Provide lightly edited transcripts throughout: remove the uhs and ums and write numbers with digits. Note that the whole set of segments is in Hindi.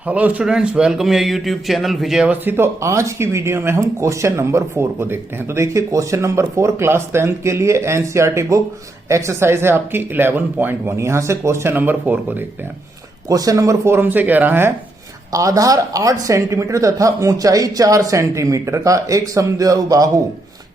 Hello students, welcome your YouTube channel Vijay Awasthi. तो आज की वीडियो में हम क्वेश्चन नंबर 4 को देखते हैं। तो देखिए क्वेश्चन नंबर 4 क्लास 10th के लिए एनसीईआरटी बुक एक्सरसाइज है आपकी 11.1। यहां से क्वेश्चन नंबर 4 को देखते हैं। क्वेश्चन नंबर 4 हमसे कह रहा है आधार 8 सेंटीमीटर तथा ऊंचाई 4 सेंटीमीटर का एक समद्विबाहु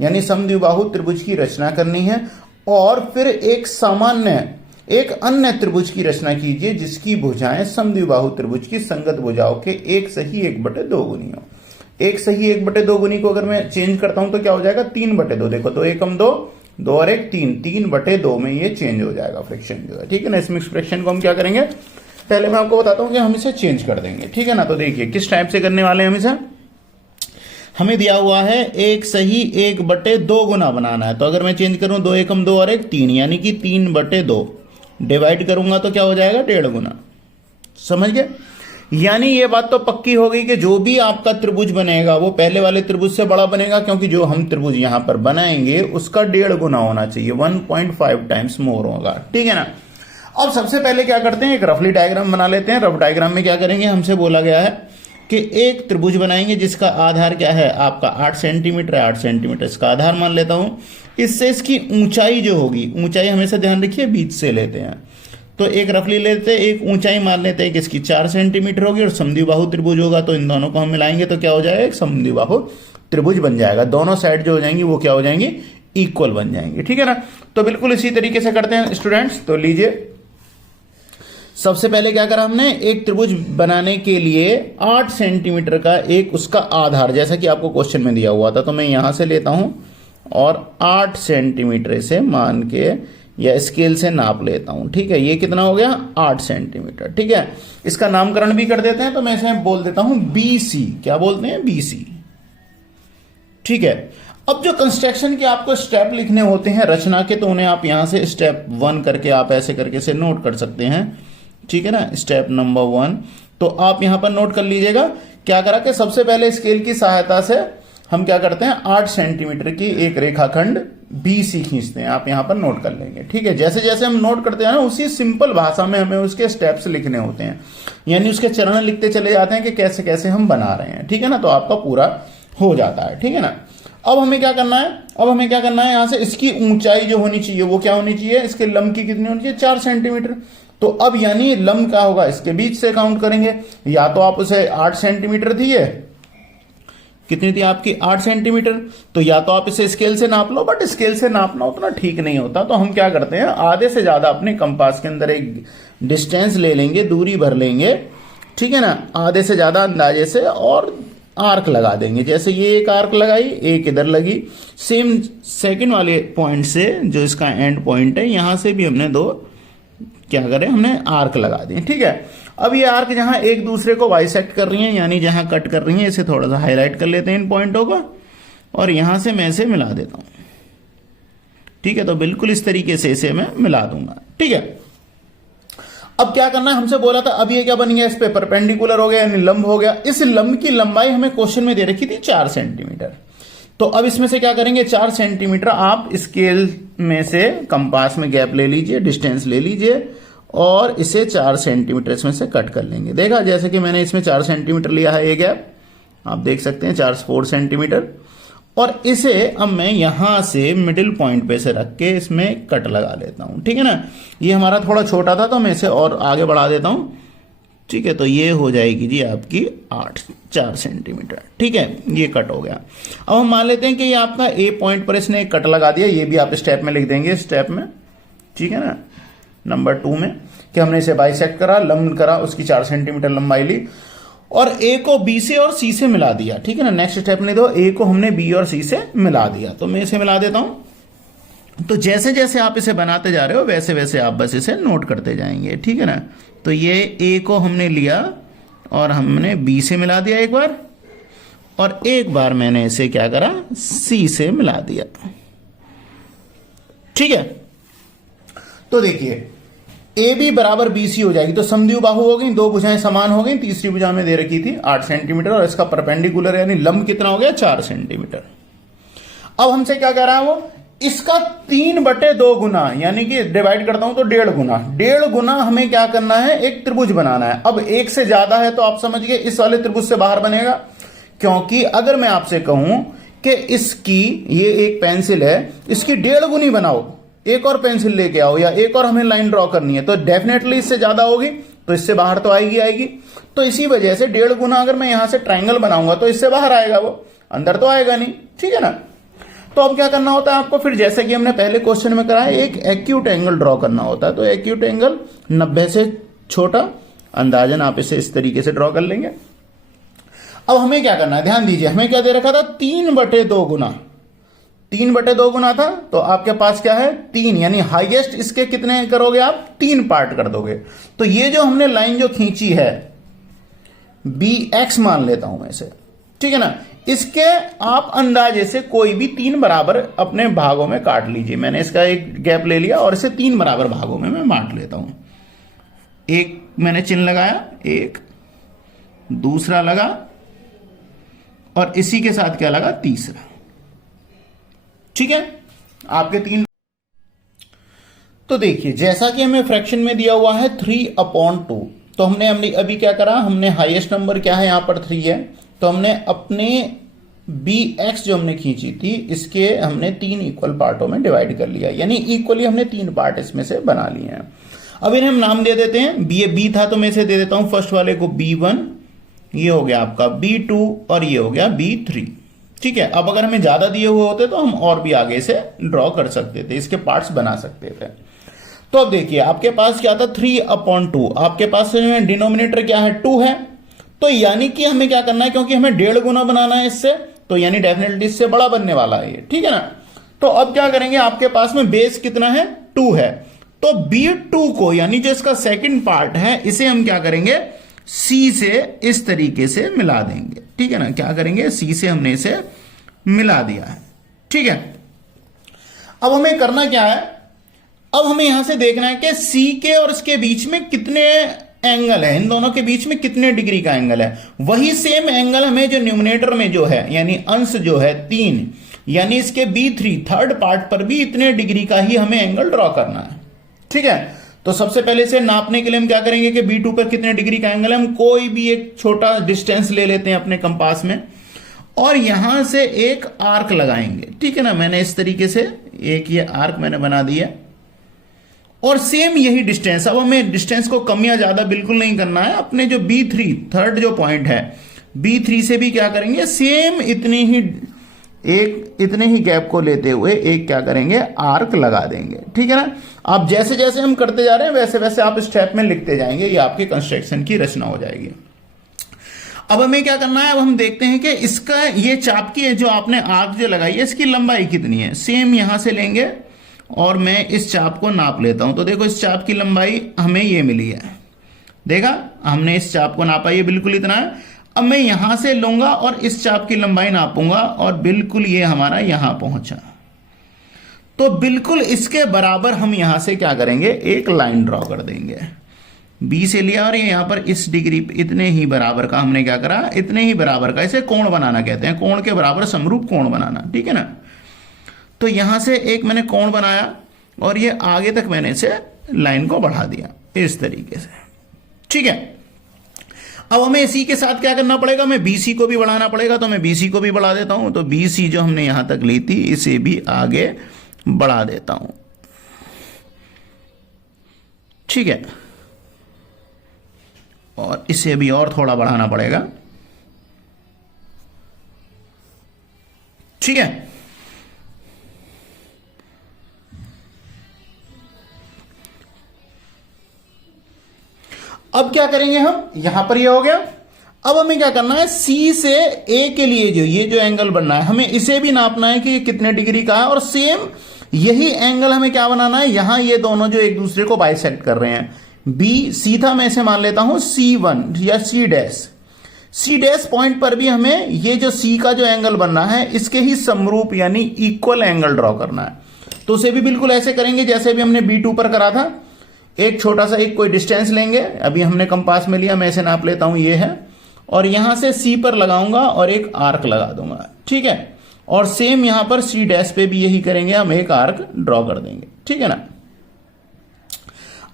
यानी समद्विबाहु त्रिभुज की रचना करनी है और फिर एक अन्य त्रिभुज की रचना कीजिए जिसकी भुजाएं समद्विबाहु त्रिभुज की संगत भुजाओं के 1/2 गुनी हो। 1/2 गुनी को अगर मैं चेंज करता हूं तो क्या हो जाएगा 3/2। देखो तो 1 2 2 और 1 3 3/2 में ये चेंज हो जाएगा फ्रैक्शन जो है। ठीक है ना। इस मिक्स फ्रैक्शन को हम क्या करेंगे, पहले मैं आपको बताता हूं कि हम इसे चेंज कर देंगे। ठीक है ना। तो देखिए किस टाइप से करने वाले हैं हम इसे। हमें दिया हुआ है 1/2 गुना बनाना है। तो अगर मैं चेंज करूं 2 1 2 और 1 3 यानी कि 3/2 डिवाइड करूंगा तो क्या हो जाएगा 1.5 गुना। समझ गए। यानी ये बात तो पक्की हो गई कि जो भी आपका त्रिभुज बनेगा वो पहले वाले त्रिभुज से बड़ा बनेगा, क्योंकि जो हम त्रिभुज यहां पर बनाएंगे उसका 1.5 गुना होना चाहिए, 1.5 टाइम्स मोर होगा। ठीक है ना। अब सबसे पहले क्या करते हैं, एक रफली डायग्राम बना लेते हैं। रफ डायग्राम में क्या करेंगे, हमसे बोला गया है कि एक त्रिभुज बनाएंगे जिसका आधार क्या है आपका 8 सेंटीमीटर है। 8 सेंटीमीटर इसका आधार मान लेता हूं। इससे इसकी ऊंचाई जो होगी, ऊंचाई हमेशा ध्यान रखिए बीच से लेते हैं। तो एक रफली लेते हैं, एक ऊंचाई मान लेते हैं कि इसकी 4 सेंटीमीटर होगी और समद्विबाहु त्रिभुज होगा तो इन दोनों को हम मिलाएंगे तो क्या हो जाएगा, एक समद्विबाहु त्रिभुज बन जाएगा। दोनों साइड जो हो जाएंगी वो क्या हो जाएंगी, इक्वल बन जाएंगी। ठीक है ना। तो बिल्कुल इसी तरीके से करते हैं स्टूडेंट्स। तो लीजिए सबसे पहले क्या करा हमने, एक त्रिभुज बनाने के लिए 8 सेंटीमीटर का एक उसका आधार, जैसा कि आपको क्वेश्चन में दिया हुआ था, तो मैं यहां से लेता हूं और 8 सेंटीमीटर से मान के या स्केल से नाप लेता हूं। ठीक है। ये कितना हो गया 8 सेंटीमीटर। ठीक है। इसका नामकरण भी कर देते हैं, तो मैं इसे बोल देता हूं BC। क्या बोलते हैं, BC। ठीक है। अब जो कंस्ट्रक्शन के आपको स्टेप लिखने होते हैं रचना के, तो उन्हें आप यहां से स्टेप 1 करके आप ऐसे करके से नोट कर सकते हैं। ठीक है ना। स्टेप नंबर 1 तो आप यहां पर नोट कर लीजिएगा। क्या करा कि सबसे पहले स्केल की सहायता से हम क्या करते हैं 8 सेंटीमीटर की एक रेखाखंड BC खींचते हैं। आप यहां पर नोट कर लेंगे। ठीक है। जैसे जैसे हम नोट करते हैं ना, उसी सिंपल भाषा में हमें उसके स्टेप्स लिखने होते हैं, यानी उसके चरण लिखते चले जाते हैं कि कैसे कैसे हम बना रहे हैं। ठीक है ना। तो आपका पूरा हो जाता है। ठीक है ना। अब हमें क्या करना है, यहां से इसकी ऊंचाई जो होनी चाहिए वो क्या होनी चाहिए, इसके लंब की कितनी होनी चाहिए 4 सेंटीमीटर। तो अब यानी लंब क्या होगा, इसके बीच से काउंट करेंगे। या तो आप उसे 8 सेंटीमीटर दिए, कितनी थी आपकी 8 सेंटीमीटर, तो या तो आप इसे स्केल से नाप लो, बट स्केल से नापना उतना ठीक नहीं होता। तो हम क्या करते हैं, आधे से ज्यादा अपने कंपास के अंदर एक डिस्टेंस ले लेंगे, दूरी भर लेंगे। ठीक है ना। आधे से ज्यादा अंदाजे से और आर्क लगा देंगे। जैसे ये एक आर्क लगाई, एक इधर लगी, सेम सेकंड वाले पॉइंट से जो इसका एंड पॉइंट है यहां से भी हमने क्या करें, हमने आर्क लगा दिए। ठीक है। अब ये आर्क जहां एक दूसरे को बाइसेक्ट कर रही हैं, यानी जहां कट कर रही हैं, इसे थोड़ा सा हाईलाइट कर लेते हैं इन पॉइंटों को और यहां से मैं इसे मिला देता हूं। ठीक है। तो बिल्कुल इस तरीके से इसे मैं मिला दूंगा। ठीक है। अब क्या करना है, हमसे बोला था अब ये क्या बन गया, इस पे परपेंडिकुलर हो गया यानी लंब हो गया। इस लंब की लंबाई हमें क्वेश्चन में दे रखी थी 4 सेंटीमीटर। तो अब इसमें से क्या करेंगे, 4 सेंटीमीटर आप स्केल में से कंपास में गैप ले लीजिए, डिस्टेंस ले लीजिए और इसे 4 सेंटीमीटर इसमें से कट कर लेंगे। देखा जैसे कि मैंने इसमें 4 सेंटीमीटर लिया है, ये गैप आप देख सकते हैं 4 सेंटीमीटर। और इसे अब मैं यहां से मिडिल पॉइंट पे से रख के इसमें कट लगा लेता हूं। ठीक है ना। ये हमारा थोड़ा छोटा था तो मैं इसे और आगे बढ़ा देता हूं। ठीक है। तो ये हो जाएगी जी आपकी 4 सेंटीमीटर। ठीक है। ये कट हो गया। अब हम मान लेते हैं कि ये आपका ए पॉइंट पर इसने एक कट लगा दिया। ये भी आप स्टेप में लिख देंगे, स्टेप में। ठीक है ना, नंबर 2 में, कि हमने इसे बाइसेक्ट करा, लंब करा, उसकी 4 सेंटीमीटर लंबाई ली और ए को बी से और सी से मिला दिया। ठीक है ना। नेक्स्ट स्टेप में दो, ए को हमने बी और सी से मिला दिया। तो मैं इसे मिला देता हूं। तो जैसे जैसे आप इसे बनाते जा रहे हो वैसे वैसे आप बस इसे नोट करते जाएंगे। ठीक है ना। तो ये ए को हमने लिया और हमने बी से मिला दिया एक बार, और एक बार मैंने इसे क्या करा, सी से मिला दिया। ठीक है। तो देखिए ए बी बराबर BC हो जाएगी, तो समद्विबाहु हो गई, 2 भुजाएं समान हो गई। तीसरी भुजा में दे रखी थी 8 सेंटीमीटर और इसका परपेंडिकुलर यानी लंब कितना हो गया 4 सेंटीमीटर। अब हमसे क्या कह रहा है वो, इसका 3/2 गुना, यानी कि डिवाइड करता हूं तो 1.5 गुना हमें क्या करना है, एक त्रिभुज बनाना है। अब एक से ज्यादा है तो आप समझ गए इस वाले त्रिभुज से बाहर बनेगा, क्योंकि अगर मैं आपसे कहूं कि इसकी, ये एक पेंसिल है, इसकी 1.5 गुनी बनाओ, एक और पेंसिल लेके आओ या एक और हमें लाइन ड्रॉ करनी है, तो डेफिनेटली इससे ज्यादा होगी, तो इससे बाहर तो आएगी। तो इसी वजह से 1.5 गुना अगर मैं यहां से ट्राइंगल बनाऊंगा तो इससे बाहर आएगा, वो अंदर तो आएगा नहीं, ठीक है ना। तो अब क्या करना होता है आपको, फिर जैसे कि हमने पहले क्वेश्चन में करा है, एक एक्यूट एंगल ड्रॉ करना होता है। तो एक्यूट एंगल 90 से छोटा, अंदाजन आप इसे इस तरीके से ड्रॉ कर लेंगे। अब हमें क्या करना है, ध्यान दीजिए, हमें क्या दे रखा था, 3/2 गुना, 3/2 गुना था, तो आपके पास क्या है, 3, यानी हाईएस्ट इसके कितने करोगे आप, 3 पार्ट कर दोगे। तो ये जो हमने लाइन जो खींची है, BX मान लेता हूं मैं इसे, ठीक है ना, इसके आप अंदाजे से कोई भी 3 बराबर अपने भागों में काट लीजिए। मैंने इसका एक गैप ले लिया और इसे 3 बराबर भागों में मैं बांट लेता हूं। एक मैंने चिन्ह लगाया, एक दूसरा लगा, और इसी के साथ क्या लगा, तीसरा, ठीक है, आपके 3। तो देखिए, जैसा कि हमें फ्रैक्शन में दिया हुआ है 3/2, तो हमने अभी क्या करा, हमने हाईएस्ट नंबर क्या है, यहां पर 3 है, तो हमने अपने BX जो हमने खींची थी, इसके हमने 3 इक्वल पार्टों में डिवाइड कर लिया, यानी इक्वली हमने 3 पार्ट इसमें से बना लिए हैं। अब इन्हें हम नाम दे देते हैं, B था तो मैं इसे दे देता हूं फर्स्ट वाले को B1, ये हो गया आपका B2, और ये हो गया B3, ठीक है। अब अगर हमें ज्यादा दिए हुए होते तो हम और भी आगे से ड्रॉ कर सकते थे, इसके पार्ट्स बना सकते थे। तो अब देखिए, आपके पास क्या था, 3/2, आपके पास डिनोमिनेटर क्या है, 2 है, तो यानी कि हमें क्या करना है, क्योंकि हमें 1.5 गुना बनाना है इससे, तो यानी डेफिनेटली इससे बड़ा बनने वाला है ये, ठीक है ना। तो अब क्या करेंगे, आपके पास में बेस कितना है, 2 है, तो B2 को, यानी जो इसका सेकंड पार्ट है, इसे हम क्या करेंगे, C से इस तरीके से मिला देंगे, ठीक है ना। क्या करेंगे, C से हमने इसे मिला दिया है, ठीक है। अब हमें करना क्या है, अब हमें यहां से देखना है कि C के और इसके बीच में कितने एंगल है, इन दोनों के बीच में कितने डिग्री का एंगल है। वही सेम एंगल हमें जो न्यूमरेटर में जो है, यानी अंश जो है 3, यानी इसके B3 थर्ड पार्ट पर भी इतने डिग्री का ही हमें एंगल ड्रॉ करना है, ठीक है। तो सबसे पहले से नापने के लिए हम क्या करेंगे कि B2 पर कितने डिग्री का एंगल है, हम कोई भी एक छोटा डिस्टेंस ले लेते हैं अपने कंपास में, और यहां से एक आर्क लगाएंगे, ठीक है ना। मैंने इस तरीके से एक ये आर्क मैंने बना दिया, और सेम यही डिस्टेंस, अब हमें डिस्टेंस को कम या ज्यादा बिल्कुल नहीं करना है, अपने जो B3 थर्ड जो पॉइंट है, B3 से भी क्या करेंगे, सेम इतने ही गैप को लेते हुए एक क्या करेंगे, आर्क लगा देंगे, ठीक है ना। आप जैसे जैसे हम करते जा रहे हैं वैसे वैसे आप स्टेप में लिखते जाएंगे, ये आपके कंस्ट्रक्शन की रचना हो जाएगी। अब हमें क्या करना है, अब हम देखते हैं कि इसका ये चाप की जो आपने आर्क जो लगाई है, इसकी लंबाई कितनी है। सेम यहां से लेंगे और मैं इस चाप को नाप लेता हूं, तो देखो इस चाप की लंबाई हमें ये मिली है, देखा, हमने इस चाप को नापा, ये बिल्कुल इतना है। अब मैं यहां से लूंगा और इस चाप की लंबाई नापूंगा, और बिल्कुल ये हमारा यहां पहुंचा, तो बिल्कुल इसके बराबर हम यहां से क्या करेंगे, एक लाइन ड्रॉ कर देंगे। B से लिया और ये यहां पर इस डिग्री इतने ही बराबर का हमने क्या करा, इतने ही बराबर का, इसे कोण बनाना कहते हैं, कोण के बराबर समरूप कोण बनाना, ठीक है ना। तो यहां से एक मैंने कोण बनाया और ये आगे तक मैंने इसे लाइन को बढ़ा दिया इस तरीके से, ठीक है। अब हमें इसी के साथ क्या करना पड़ेगा, हमें BC को भी बढ़ाना पड़ेगा, तो मैं BC को भी बढ़ा देता हूं। तो BC जो हमने यहां तक ली थी, इसे भी आगे बढ़ा देता हूं, ठीक है, और इसे भी और थोड़ा बढ़ाना पड़ेगा, ठीक है। अब क्या करेंगे हम, यहां पर ये हो गया। अब हमें क्या करना है, C से A के लिए जो ये जो एंगल बनना है, हमें इसे भी नापना है कि कितने डिग्री का है, और सेम यही एंगल हमें क्या बनाना है, यहां ये दोनों जो एक दूसरे को बाइसेक्ट कर रहे हैं, C था, मैं इसे मान लेता हूं C1 या C' पॉइंट पर भी हमें ये जो C का जो एंगल बनना है, इसके ही समरूप यानी इक्वल एंगल ड्रॉ करना है। तो उसे भी बिल्कुल ऐसे करेंगे जैसे भी हमने B2 पर करा था, एक छोटा सा एक कोई डिस्टेंस लेंगे, अभी हमने कंपास में लिया, मैं इसे नाप लेता हूं, ये है, और यहां से C पर लगाऊंगा और एक आर्क लगा दूंगा, ठीक है। और सेम यहां पर सी डैश पे भी यही करेंगे, हम एक आर्क ड्रॉ कर देंगे, ठीक है ना।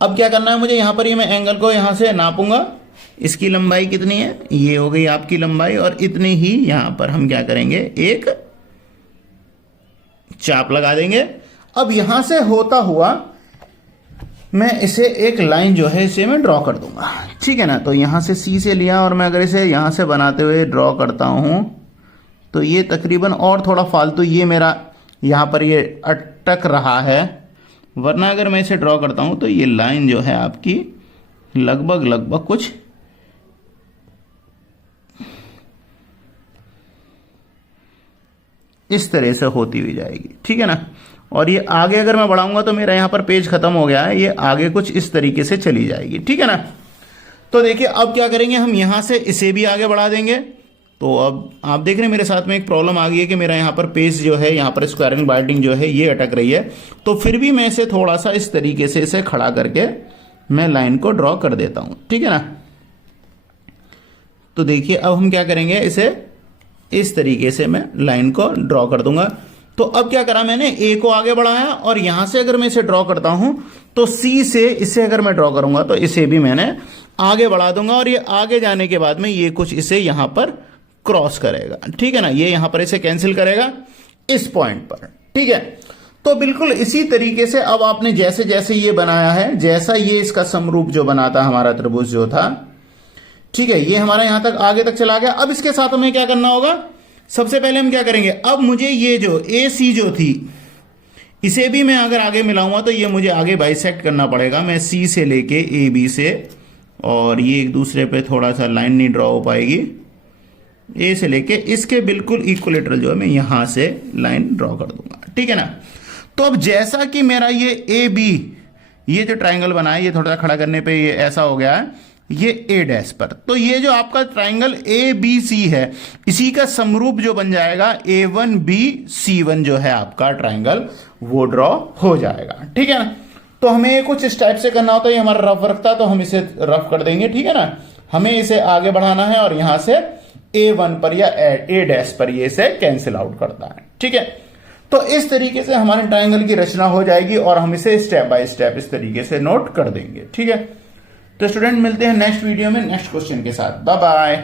अब क्या करना है मुझे, यहां पर ये मैं एंगल को यहां से नापूंगा, इसकी लंबाई कितनी है, ये हो गई आपकी लंबाई, और इतनी ही यहां पर हम क्या करेंगे, एक चाप लगा देंगे। अब यहां से होता हुआ मैं इसे एक लाइन जो है इसे मैं ड्रॉ कर दूंगा, ठीक है ना। तो यहां से सी से लिया और मैं अगर इसे यहां से बनाते हुए ड्रॉ करता हूं तो ये तकरीबन और थोड़ा फालतू ये मेरा यहां पर ये अटक रहा है, वरना अगर मैं इसे ड्रॉ करता हूं तो ये लाइन जो है आपकी लगभग कुछ इस तरह से होती हुई जाएगी, ठीक है ना। और ये आगे अगर मैं बढ़ाऊंगा तो मेरा यहां पर पेज खत्म हो गया है, ये आगे कुछ इस तरीके से चली जाएगी, ठीक है ना। तो देखिए अब क्या करेंगे, हम यहां से इसे भी आगे बढ़ा देंगे। तो अब आप देख रहे हैं मेरे साथ में एक प्रॉब्लम आ गई है कि मेरा यहां पर पेज जो है, यहां पर स्क्वायरल बाइंडिंग जो है ये अटक रही है। तो फिर भी मैं इसे थोड़ा सा इस तरीके से इसे खड़ा करके मैं लाइन को ड्रॉ कर देता हूं, ठीक है ना। तो देखिए अब हम क्या करेंगे, इसे इस तरीके से मैं लाइन को ड्रॉ कर दूंगा। तो अब क्या करा मैंने, ए को आगे बढ़ाया और यहां से अगर मैं इसे ड्रॉ करता हूं तो सी से इसे अगर मैं ड्रॉ करूंगा तो इसे भी मैंने आगे बढ़ा दूंगा, और ये आगे जाने के बाद में ये कुछ इसे यहां पर क्रॉस करेगा, ठीक है ना। ये यहां पर इसे कैंसिल करेगा इस पॉइंट पर, ठीक है। तो बिल्कुल इसी तरीके से अब आपने जैसे जैसे ये बनाया है, जैसा ये इसका समरूप जो बनाता हमारा त्रिभुज जो था, ठीक है, ये हमारा यहां तक आगे तक चला गया। अब इसके साथ हमें क्या करना होगा, सबसे पहले हम क्या करेंगे, अब मुझे ये जो ए सी जो थी इसे भी मैं अगर आगे मिलाऊंगा तो ये मुझे आगे बाइसेक्ट करना पड़ेगा। मैं सी से लेके ए बी से, और ये एक दूसरे पे थोड़ा सा लाइन नहीं ड्रॉ हो पाएगी, ए से लेके इसके बिल्कुल इक्विलेटरल जो है मैं यहां से लाइन ड्रॉ कर दूंगा, ठीक है ना। तो अब जैसा कि मेरा ये ए बी ये जो ट्राइंगल बना है, ये थोड़ा सा खड़ा करने पे ये ऐसा हो गया है, ये ए डैश पर, तो ये जो आपका ट्राइंगल ए बी सी है इसी का समरूप जो बन जाएगा A1B C1 जो है आपका ट्राइंगल वो ड्रॉ हो जाएगा, ठीक है ना। तो हमें कुछ इस टाइप से करना होता है, ये हमारा रफ वर्क था तो हम इसे रफ कर देंगे, ठीक है ना। हमें इसे आगे बढ़ाना है और यहां से A1 पर या ए डैश पर ये इसे कैंसिल आउट करता है, ठीक है। तो इस तरीके से हमारे ट्राइंगल की रचना हो जाएगी और हम इसे स्टेप बाय स्टेप इस तरीके से नोट कर देंगे, ठीक है। तो स्टूडेंट मिलते हैं नेक्स्ट वीडियो में नेक्स्ट क्वेश्चन के साथ, बाय बाय।